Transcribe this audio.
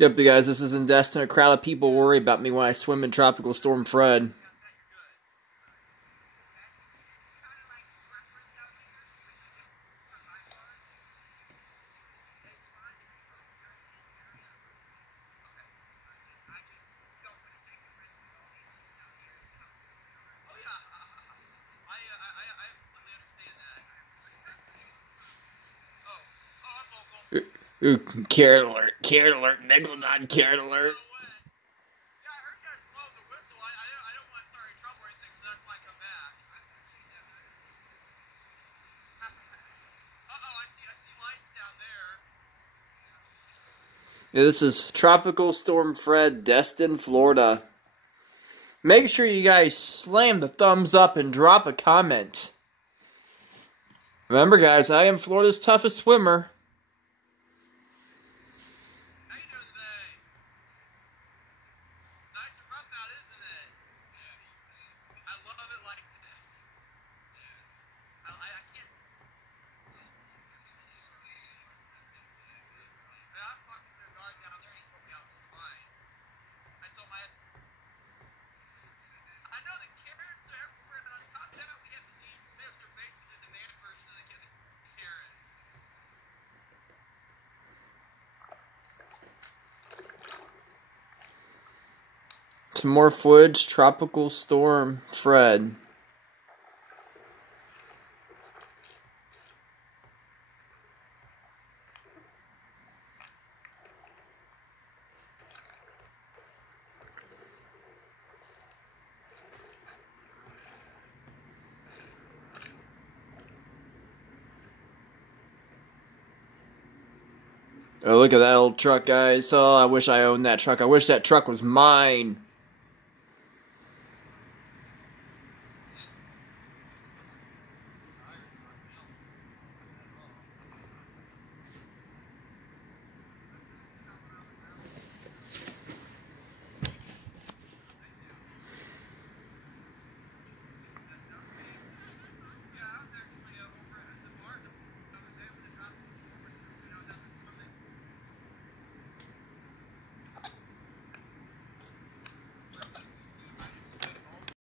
Yep, you guys, this is in Destin. A crowd of people worry about me when I swim in Tropical Storm Fred. Ooh, carrot alert, Megalodon carrot alert. Yeah, this is Tropical Storm Fred, Destin, Florida. Make sure you guys slam the thumbs up and drop a comment. Remember, guys, I am Florida's toughest swimmer. Some more footage, Tropical Storm Fred. Oh, look at that old truck, guys. Oh, I wish I owned that truck. I wish that truck was mine.